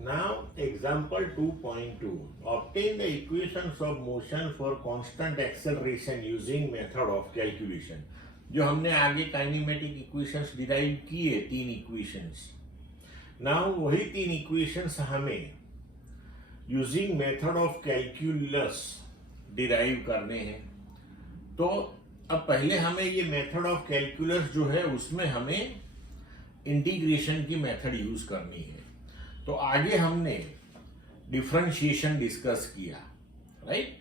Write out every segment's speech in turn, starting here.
Now, example 2.2. Obtain the equations of motion for constant acceleration using method of calculation. जो हमने आगे kinematic equations derive किए, तीन equations. Now वही तीन इक्वेशंस हमें using method of calculus derive करने हैं. तो अब पहले हमें ये मेथड ऑफ कैलकुलस जो है उसमें हमें इंटीग्रेशन की मेथड यूज करनी है. तो आगे हमने डिफरेंशिएशन डिस्कस किया, राइट.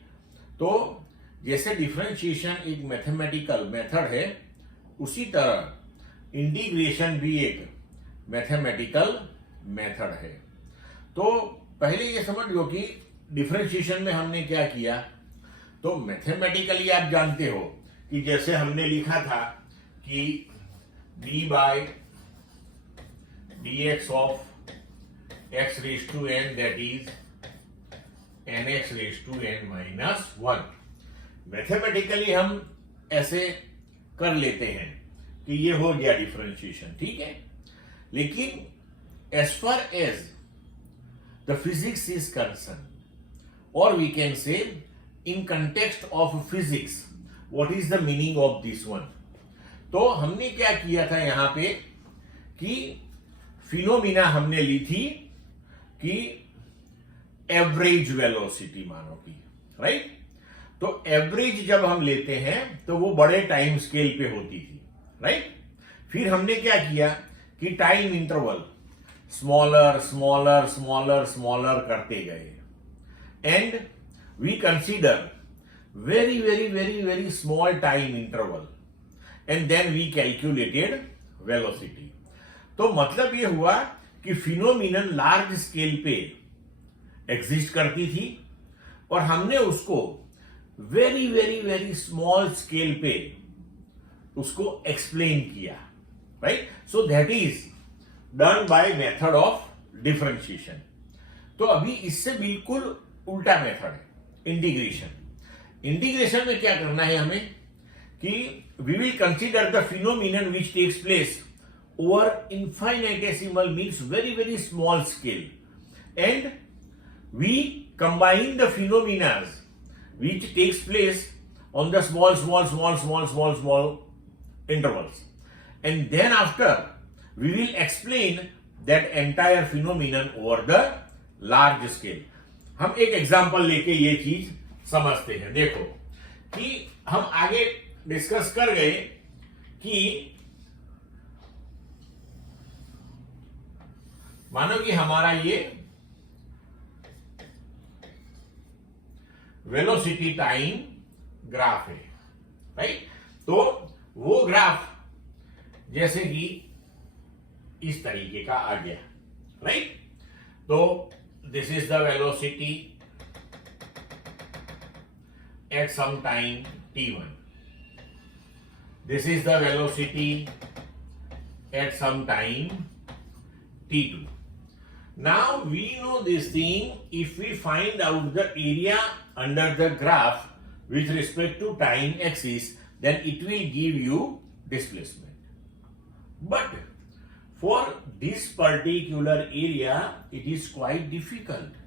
तो जैसे डिफरेंशिएशन एक मैथमेटिकल मेथड है, उसी तरह इंटीग्रेशन भी एक मैथमेटिकल मेथड है. तो पहले ये समझ लो कि डिफरेंशिएशन में हमने क्या किया. तो मैथमेटिकली आप जानते हो कि जैसे हमने लिखा था कि D by D x of x raised to n, that is nx raised to n minus 1. Mathematically हम ऐसे कर लेते हैं कि ये हो गया डिफरेंशिएशन, ठीक है. लेकिन as far as the physics is concerned, और we can say in context of physics, what is the meaning of this one. तो हमने क्या किया था यहां पे कि फिनोमिना हमने ली थी कि एवरेज वेलोसिटी मानो की, राइट. तो एवरेज जब हम लेते हैं तो वो बड़े टाइम स्केल पे होती थी, राइट. फिर हमने क्या किया कि time interval smaller smaller smaller smaller करते गए, and we consider very very very very small time interval, and then we calculated velocity. तो मतलब ये हुआ कि फिनोमिनन लार्ज स्केल पे एग्जिस्ट करती थी और हमने उसको very very very small scale पे उसको एक्सप्लेन किया, right. So that is done by method of differentiation. तो अभी इससे बिल्कुल उल्टा मेथड है इंटीग्रेशन. इंटीग्रेशन में क्या करना है हमें कि we will consider the phenomenon which takes place over infinitesimal, means very very small scale, and we combine the phenomena which takes place on the small intervals, and then after we will explain that entire phenomenon over the large scale. हम एक example लेके ये चीज समझते हैं. देखो कि हम आगे डिस्कस कर गए कि मानो कि हमारा ये वेलोसिटी टाइम ग्राफ है, राइट. तो वो ग्राफ जैसे कि इस तरीके का आ गया, राइट. तो this is the velocity at some time t1, this is the velocity at some time t2. Now we know this thing. If we find out the area under the graph with respect to time axis, then it will give you displacement. But for this particular area, it is quite difficult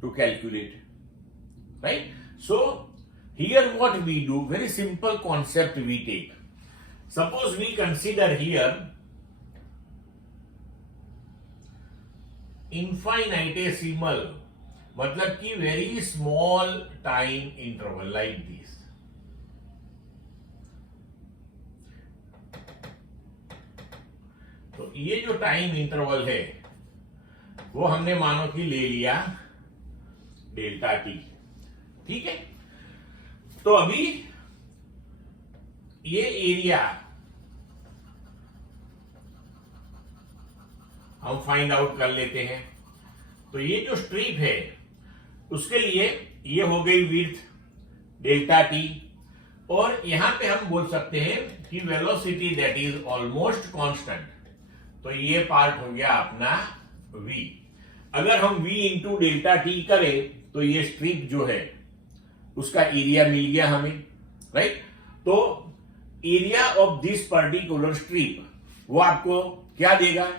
to calculate, right? So here what we do, very simple concept we take. Suppose we consider here infinitesimal, मतलब कि very small time interval like this. तो ये जो time interval है वो हमने मानो कि ले लिया डेल्टा टी, ठीक है. तो अभी ये एरिया हम फाइंड आउट कर लेते हैं. तो ये जो स्ट्रिप है उसके लिए ये हो गई विड्थ डेल्टा टी, और यहां पे हम बोल सकते हैं कि velocity that is almost constant. तो ये पार्ट हो गया अपना v. अगर हम v इंटू डेल्टा टी करें तो ये स्ट्रिप जो है उसका एरिया मिल गया हमें, राइट. तो area of this particular strip वो आपको क्या देगा,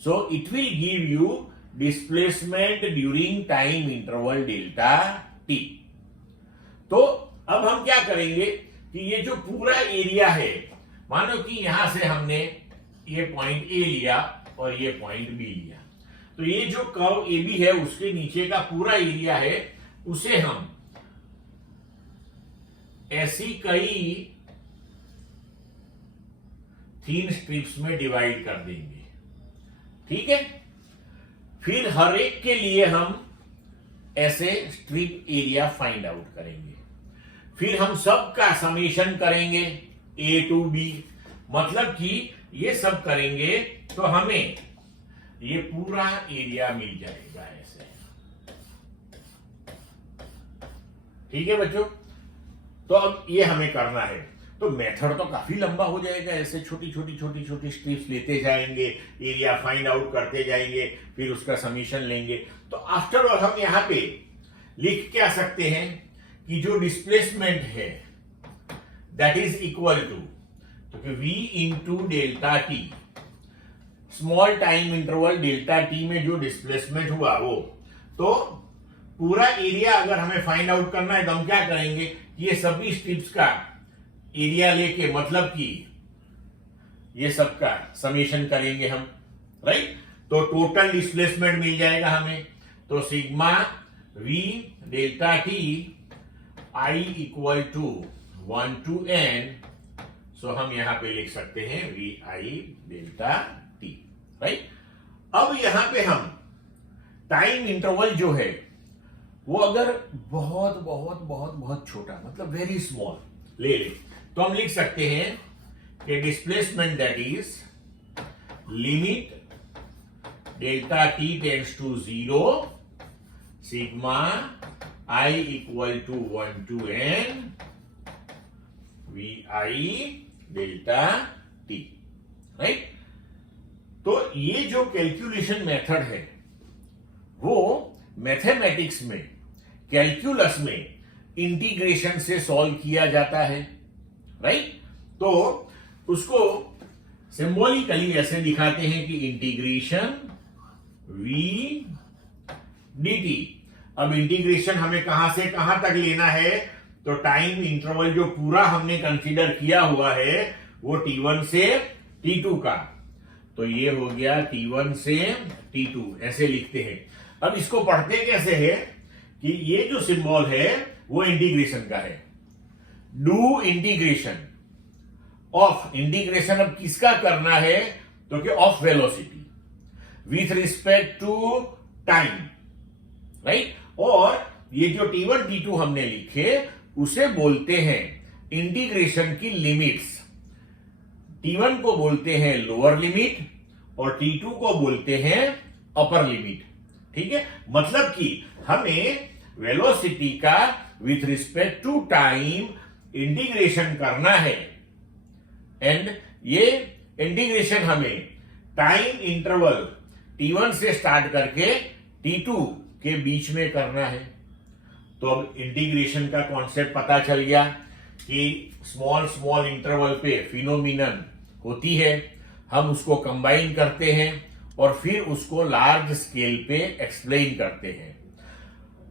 So it will give you displacement during time interval delta t. तो अब हम क्या करेंगे कि ये जो पूरा एरिया है, मानो कि यहां से हमने ये पॉइंट ए लिया और ये पॉइंट बी लिया, तो ये जो कर्व ए बी है उसके नीचे का पूरा एरिया है, उसे हम ऐसी कई थीन स्ट्रिप्स में डिवाइड कर देंगे। ठीक है, फिर हर एक के लिए हम ऐसे स्ट्रिप एरिया फाइंड आउट करेंगे, फिर हम सब का समेशन करेंगे ए टू बी, मतलब कि ये सब करेंगे तो हमें ये पूरा एरिया मिल जाएगा ऐसे। ठीक है बच्चों, तो अब ये हमें करना है, तो मेथड तो काफी लंबा हो जाएगा, ऐसे छोटी छोटी स्ट्रिप्स लेते जाएंगे, एरिया फाइंड आउट करते जाएंगे, फिर उसका समीशन लेंगे। तो आफ्टर ऑल हम यहां पे लिख क्या सकते हैं कि जो डिस्प्लेसमेंट है दैट इज इक्वल टू, तो v into delta T, small time interval delta T में जो डिस्प्लेसमेंट हुआ वो, तो पूरा एरिया अगर हमें फाइंड आउट करना है तो हम क्या करेंगे, ये सभी स्ट्रिप्स का एरिया लेके, मतलब कि ये सब का समेशन करेंगे हम, राइट। तो टोटल डिस्प्लेसमेंट मिल जाएगा हमें, तो sigma v delta T I equal to 1 to n, so हम यहां पे लिख सकते हैं V I delta T, right. अब यहां पे हम टाइम इंटरवल जो है वो अगर बहुत बहुत बहुत बहुत छोटा, मतलब वेरी स्मॉल ले लें, तो हम लिख सकते हैं कि displacement that is limit delta T tends to 0 sigma I equal to 1 to n V I delta T, right. तो ये जो कैलकुलेशन मेथड है वो मैथमेटिक्स में, कैलकुलस में इंटीग्रेशन से सॉल्व किया जाता है, राइट। तो उसको सिंबॉलिकली ऐसे दिखाते हैं कि इंटीग्रेशन v dt। अब इंटीग्रेशन हमें कहां से कहां तक लेना है, तो टाइम इंटरवल जो पूरा हमने कंसीडर किया हुआ है वो t1 से t2 का, तो ये हो गया t1 से t2, ऐसे लिखते हैं। अब इसको पढ़ते कैसे है कि ये जो सिंबल है वो इंटीग्रेशन का है, डू इंटीग्रेशन ऑफ, इंटीग्रेशन अब किसका करना है, तो कि of velocity with respect to time, right. और ये जो t1 t2 हमने लिखे उसे बोलते हैं इंटीग्रेशन की लिमिट्स, t1 को बोलते हैं लोअर लिमिट और t2 को बोलते हैं अपर लिमिट। ठीक है, मतलब कि हमें वेलोसिटी का with respect to time integration करना है, एंड ये इंटीग्रेशन हमें टाइम इंटरवल t1 से स्टार्ट करके t2 के बीच में करना है। तो अब इंटीग्रेशन का कॉन्सेप्ट पता चल गया कि स्मॉल स्मॉल इंटरवल पे फिनोमिनन होती है, हम उसको कंबाइन करते हैं और फिर उसको लार्ज स्केल पे एक्सप्लेन करते हैं।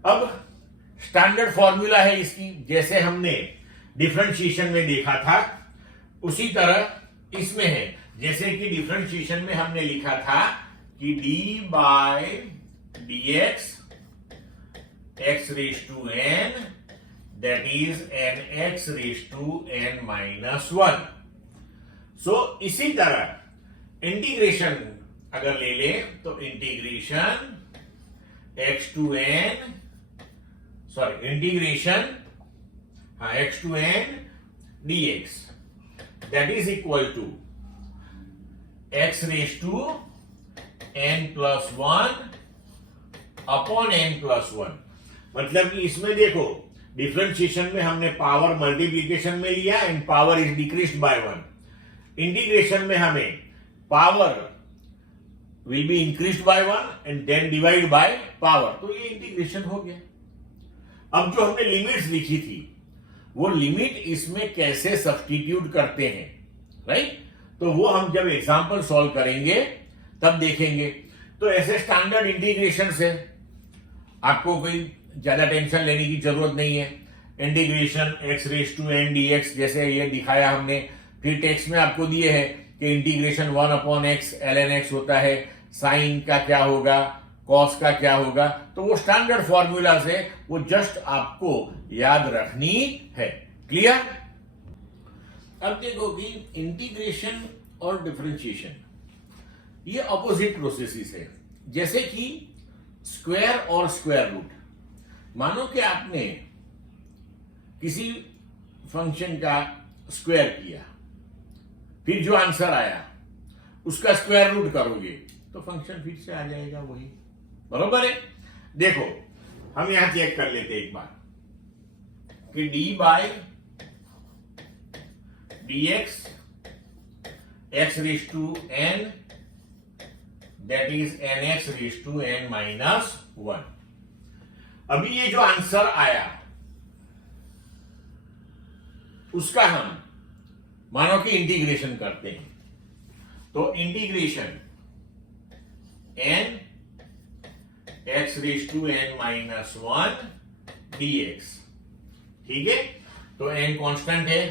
अब स्टैंडर्ड फॉर्मूला है इसकी, जैसे हमने डिफरेंशिएशन में देखा था उसी तरह इसमें है। जैसे कि डिफरेंशिएशन में हमने लिखा था कि d by D x raise to n that is n x raise to n minus 1। So इसी तरह इंटीग्रेशन अगर ले लें तो integration x to n, sorry integration x to n dx that is equal to x raise to n plus 1 upon n plus 1। मतलब कि इसमें देखो डिफरेंशिएशन में हमने पावर मल्टीप्लीकेशन में लिया and power is decreased by 1। Integration में हमें power will be increased by 1 and then divide by power, तो ये इंटीग्रेशन हो गया। अब जो हमने लिमिट्स लिखी थी वो लिमिट इसमें कैसे सब्स्टिट्यूट करते हैं, राइट। तो वो हम जब एग्जांपल सॉल्व करेंगे तब देखेंगे। तो ऐसे स्टैंडर्ड इंटीग्रेशन से आपको कोई ज्यादा टेंशन लेने की जरूरत नहीं है। Integration x raise to n dx जैसे ये दिखाया हमने, फिर टेक्स्ट में आपको दिए है कि integration 1 upon x ln x होता है, साइन का क्या होगा, कॉस का क्या होगा, तो वो स्टैंडर्ड फॉर्मूला से वो जस्ट आपको याद रखनी है। क्लियर? अब देखो कि इंटीग्रेशन और डिफरेंशिएशन ये ऑपोजिट प्रोसेसेस है, जैसे कि स्क्वायर और स्क्वायर रूट। मानो कि आपने किसी फंक्शन का स्क्वायर किया, फिर जो आंसर आया उसका स्क्वायर रूट करोगे तो फंक्शन फिर से आ जाएगा वही, बरोबर है। देखो हम यहां चेक कर लेते एक बार कि d by d x raise to n that is n x raise to n minus 1। अभी ये जो आंसर आया उसका हम मानो कि इंटीग्रेशन करते हैं, तो integration n x raise to n minus 1 dx, ठीक है। तो एन कांस्टेंट है,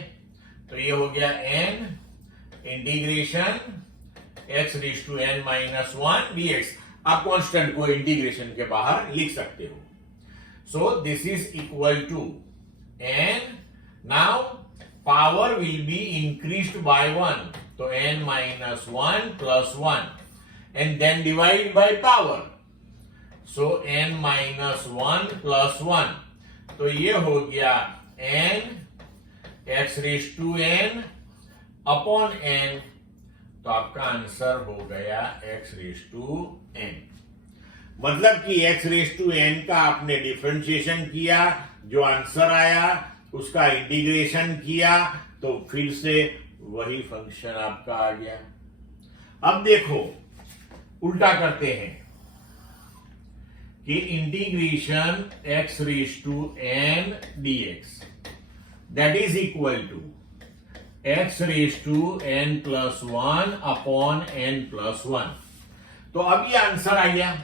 तो ये हो गया n integration x raise to n minus 1 dx। आप कांस्टेंट को इंटीग्रेशन के बाहर लिख सकते हो। So this is equal to n, now power will be increased by 1, तो n minus 1 plus 1 and then divide by power, so n minus 1 plus 1, तो ये हो गया n x raise to n upon n, तो आपका answer हो गया x raise to n। मतलब कि x रेज टू n का आपने डिफरेंशिएशन किया, जो आंसर आया उसका इंटीग्रेशन किया, तो फिर से वही फंक्शन आपका आ गया। अब देखो उल्टा करते हैं कि integration x raise to n dx that is equal to x raise to n plus 1 upon n plus 1। तो अब ये आंसर आ गया,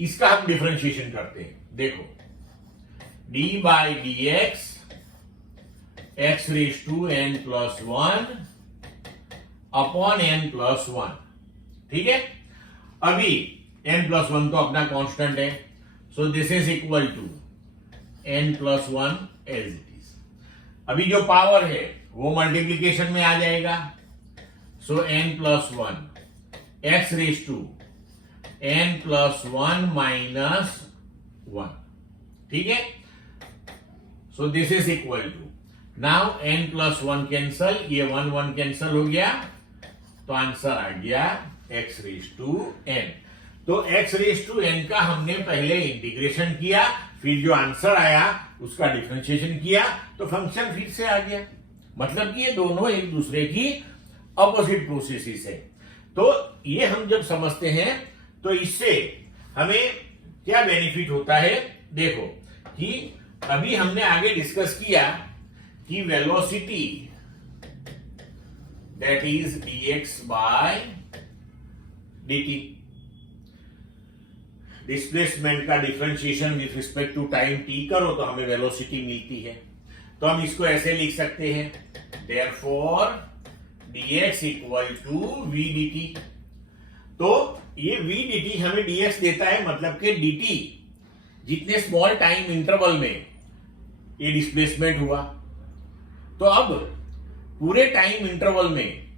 इसका हम डिफरेंशिएशन करते हैं। देखो d by d x raise to n plus 1 upon n plus 1, ठीक है। अभी n प्लस 1 तो अपना कांस्टेंट है, so this is equal to n plus 1 it is इज। अभी जो पावर है वो मल्टीप्लीकेशन में आ जाएगा, so n plus 1 x raise to n plus 1 minus 1, ठीक है। So this is equal to, now n plus 1 cancel, ये 1 कैंसल हो गया, तो आंसर आ गया x रेज टू n। तो x रेज टू n का हमने पहले इंटीग्रेशन किया, फिर जो आंसर आया उसका डिफरेंशिएशन किया, तो फंक्शन फिर से आ गया। मतलब कि ये दोनों एक दूसरे की ऑपोजिट प्रोसेसेस है। तो ये हम जब समझते हैं तो इससे हमें क्या बेनिफिट होता है। देखो कि अभी हमने आगे डिस्कस किया कि velocity that is dx by dt, displacement का differentiation with respect to time t करो तो हमें वेलोसिटी मिलती है। तो हम इसको ऐसे लिख सकते हैं, therefore dx equal to v dt। तो ये v dt हमें dx देता है, मतलब कि dt जितने स्मॉल टाइम इंटरवल में ये डिस्प्लेसमेंट हुआ। तो अब पूरे टाइम इंटरवल में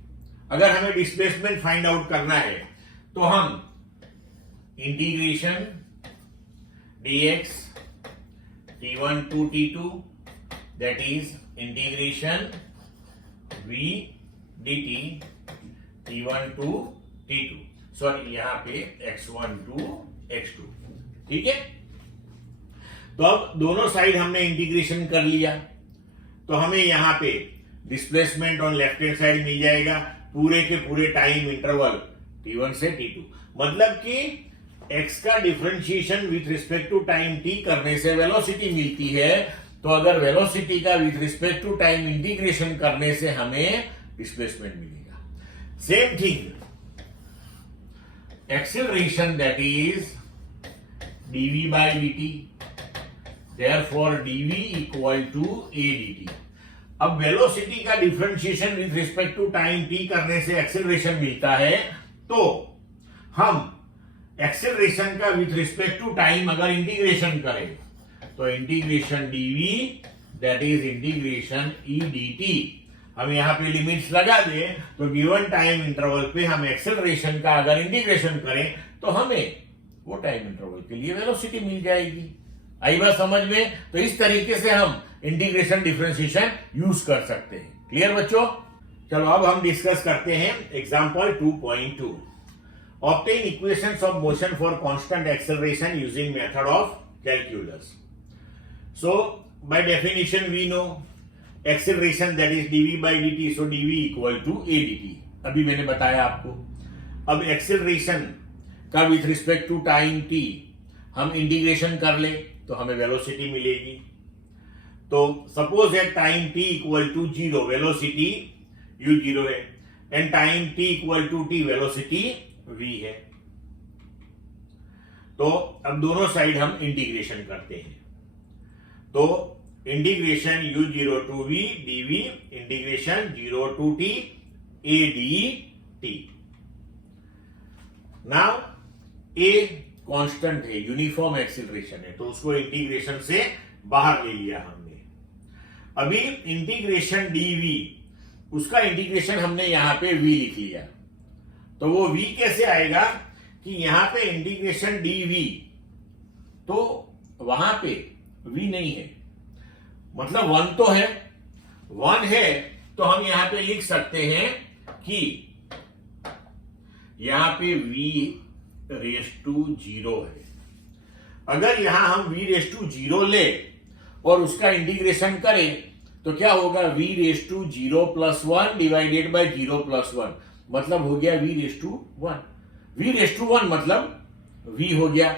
अगर हमें डिस्प्लेसमेंट फाइंड आउट करना है तो हम integration dx t1 to t2 that is integration v dt t1 to t2, sorry यहां पे x1 टू x2, ठीक है। तो अब दोनों साइड हमने इंटीग्रेशन कर लिया, तो हमें यहां पे displacement on left hand side मिल जाएगा पूरे के पूरे टाइम इंटरवल t1 से t2। मतलब कि x का differentiation with respect to time t करने से वेलोसिटी मिलती है, तो अगर वेलोसिटी का with respect to time integration करने से हमें डिस्प्लेसमेंट मिलेगा। Same thing acceleration that is dv by dt, therefore dv equal to a dt. अब वेलोसिटी का differentiation with respect to time t करने से एक्सेलरेशन मिलता है, तो हम एक्सेलरेशन का विद रिस्पेक्ट टू टाइम अगर इंटीग्रेशन करें तो integration dv that is integration e dt, हम यहाँ पे लिमिट्स लगा दें तो गिवन टाइम इंटरवल पे हम एक्सेलरेशन का अगर इंटीग्रेशन करें तो हमें वो टाइम इंटरवल के लिए वेलोसिटी मिल जाएगी। आई बात समझ में? तो इस तरीके से हम इंटीग्रेशन डिफरेंशिएशन यूज कर सकते हैं। क्लियर बच्चों? चलो अब हम डिस्कस करते हैं example 2.2। Obtain equations of motion for constant acceleration using method of calculus. So by definition we know acceleration that is dv by dt, so dv equal to a dt। अभी मैंने बताया आपको। अब एक्सेलरेशन का with respect to time t हम integration कर ले तो हमें वेलोसिटी मिलेगी। तो suppose at time t equal to 0 velocity u0 है, and time t equal to t velocity v है। तो अब दोनों साइड हम इंटीग्रेशन करते हैं। तो integration u0 to v dv integration 0 to t a dt। Now a constant है, यूनिफॉर्म एक्सीलरेशन है, तो उसको इंटीग्रेशन से बाहर ले लिया हमने। अभी इंटीग्रेशन dv, उसका इंटीग्रेशन हमने यहां पे v लिख लिया, तो वो v कैसे आएगा कि यहां पे इंटीग्रेशन dv, तो वहां पे v नहीं है, मतलब 1 तो है, 1 है, तो हम यहां पे लिख सकते हैं कि यहां पे v रेस टू 0 है। अगर यहां हम v रेस टू 0 ले और उसका इंटीग्रेशन करें तो क्या होगा, v raise to 0 plus 1 divided by 0 plus 1, मतलब हो गया v raise to 1। v raise to 1 मतलब v हो गया।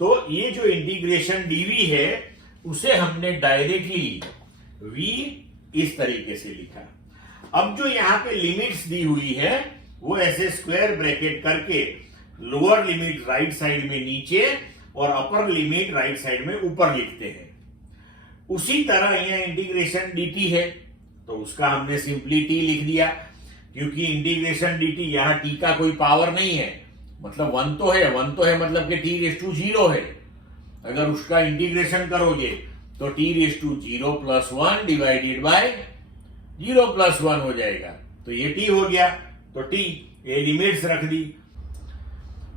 तो ये जो इंटीग्रेशन dv है उसे हमने डायरेक्टली v इस तरीके से लिखा। अब जो यहां पे लिमिट्स दी हुई है वो ऐसे स्क्वायर ब्रैकेट करके लोअर लिमिट राइट साइड में नीचे और अपर लिमिट राइट साइड में ऊपर लिखते हैं। उसी तरह यहां इंटीग्रेशन dt है तो उसका हमने सिंपली t लिख दिया, क्योंकि इंटीग्रेशन dt यहां t का कोई पावर नहीं है, मतलब 1 तो है, 1 तो है मतलब कि t रेस टू 0 है। अगर उसका इंटीग्रेशन करोगे तो t raise to 0 plus 1 divided by 0 plus 1 हो जाएगा, तो ये t हो गया। तो t ये लिमिट्स रख दी।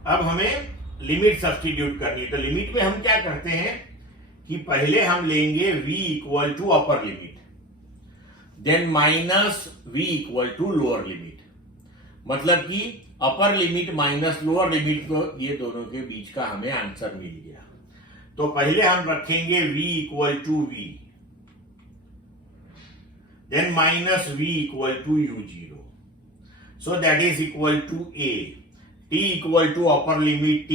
अब हमें लिमिट सब्स्टिट्यूट करनी है, तो लिमिट में हम क्या करते हैं कि पहले हम लेंगे v equal to upper limit, then minus v equal to lower limit, मतलब कि upper limit minus lower limit, को ये दोनों के बीच का हमें आंसर मिल गया। तो पहले हम रखेंगे v equal to v, then minus v equal to u0, so that is equal to a, t equal to upper limit t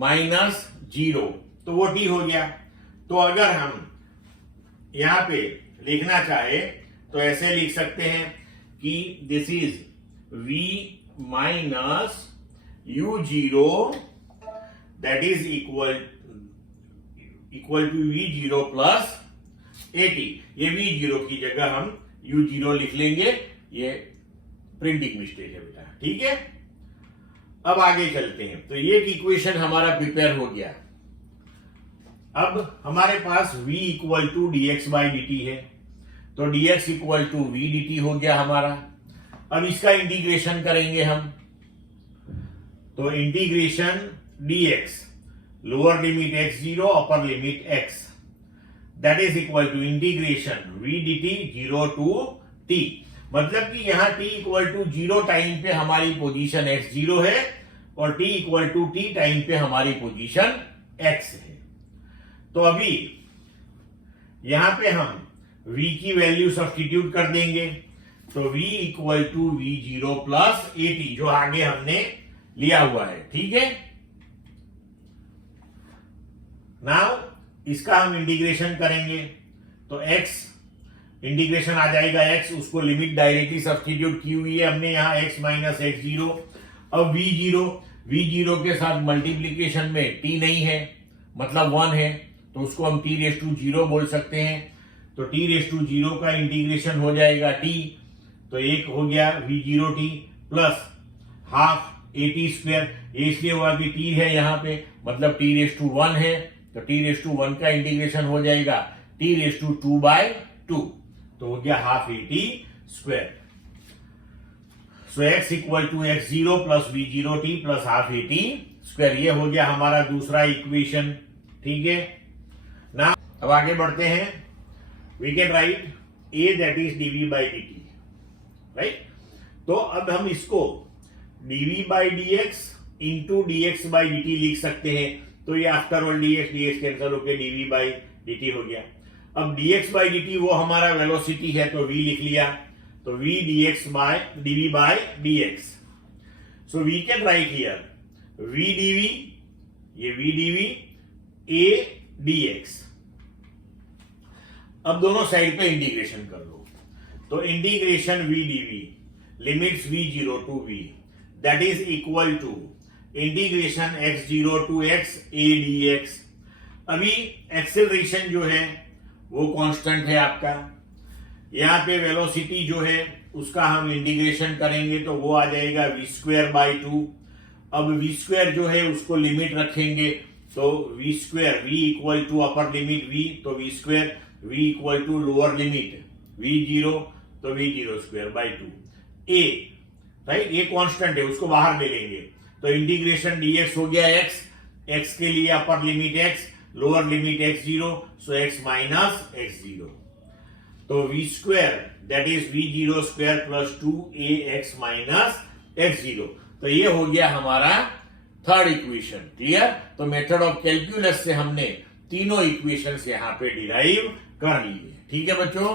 minus 0, तो वो t हो गया। तो अगर हम यहां पे लिखना चाहे तो ऐसे लिख सकते हैं कि this is v minus u0 that is equal to v0 plus at। ये v0 की जगह हम u0 लिख लेंगे, ये प्रिंटिंग मिस्टेक है बेटा, ठीक है। अब आगे चलते हैं। तो ये इक्वेशन हमारा प्रिपेयर हो गया। अब हमारे पास v equal to dx by dt है, तो dx equal to v dt हो गया हमारा। अब इसका इंटीग्रेशन करेंगे हम, तो integration dx lower limit x0 upper limit x, that is equal to integration v dt 0 to t, मतलब कि यहां t इक्वल टू 0 टाइम पे हमारी पोजीशन x0 है और t equal to t time पे हमारी पोजीशन x है। तो अभी यहां पे हम v की वैल्यू सब्स्टिट्यूट कर देंगे, तो v equal to v0 plus at जो आगे हमने लिया हुआ है, ठीक है। नाउ इसका हम इंटीग्रेशन करेंगे तो x इंटीग्रेशन आ जाएगा x, उसको लिमिट डायरेक्टली सब्स्टिट्यूट की हुई है हमने यहाँ x माइनस x0। अब v0 v0 के साथ मल्टीप्लीकेशन में t नहीं है, मतलब 1 है, तो उसको हम t�0 बोल सकते हैं। तो t�0 का इंटीग्रेशन हो जाएगा t, तो एक हो गया v0t प्लस हाफ at², इसलिए हुआ कि t है यहाँ पे, मतलब t⁻1 है, तो t⁻1 का इंटीग्रेशन हो जाएगा t⁻2/2, तो हो गया half at²। So x equal to x0 plus v0t plus half at², ये हो गया हमारा दूसरा इक्वेशन। ठीक है ना, अब आगे बढ़ते हैं। We can write a that is dv/dt, right. तो अब हम इसको dv/dx इंटू dx/dt लिख सकते हैं, तो ये आफ्टर ऑल dx कैंसिल होकर dv/dt हो गया। अब dx/dt वो हमारा वेलोसिटी है, तो v लिख लिया, तो v dv/dx। So we can write here v dv, ये v dv, a dx। अब दोनों साइड पे इंटीग्रेशन कर लो, तो integration v dv limits v0 to v, that is equal to integration x0 to x a dx। अभी acceleration जो है वो कांस्टेंट है आपका, यहाँ पे वेलोसिटी जो है उसका हम इंटीग्रेशन करेंगे तो वो आ जाएगा v²/2। अब v² जो है उसको लिमिट रखेंगे, तो v² v equal to upper limit v, तो v² v equal to lower limit v0, तो v0²/2 a, राइट। ये कांस्टेंट है, उसको बाहर ले लेंगे, तो इंटीग्रेशन dx हो गया x के लिए अपर limit x, lower limit x0, सो x माइनस x0, तो v² that is v0² plus 2ax minus x0। तो ये हो गया हमारा थर्ड इक्वेशन। क्लियर। तो मेथड ऑफ कैलकुलस से हमने तीनों इक्वेशंस यहां पे डिराइव कर लिए। ठीक है बच्चों।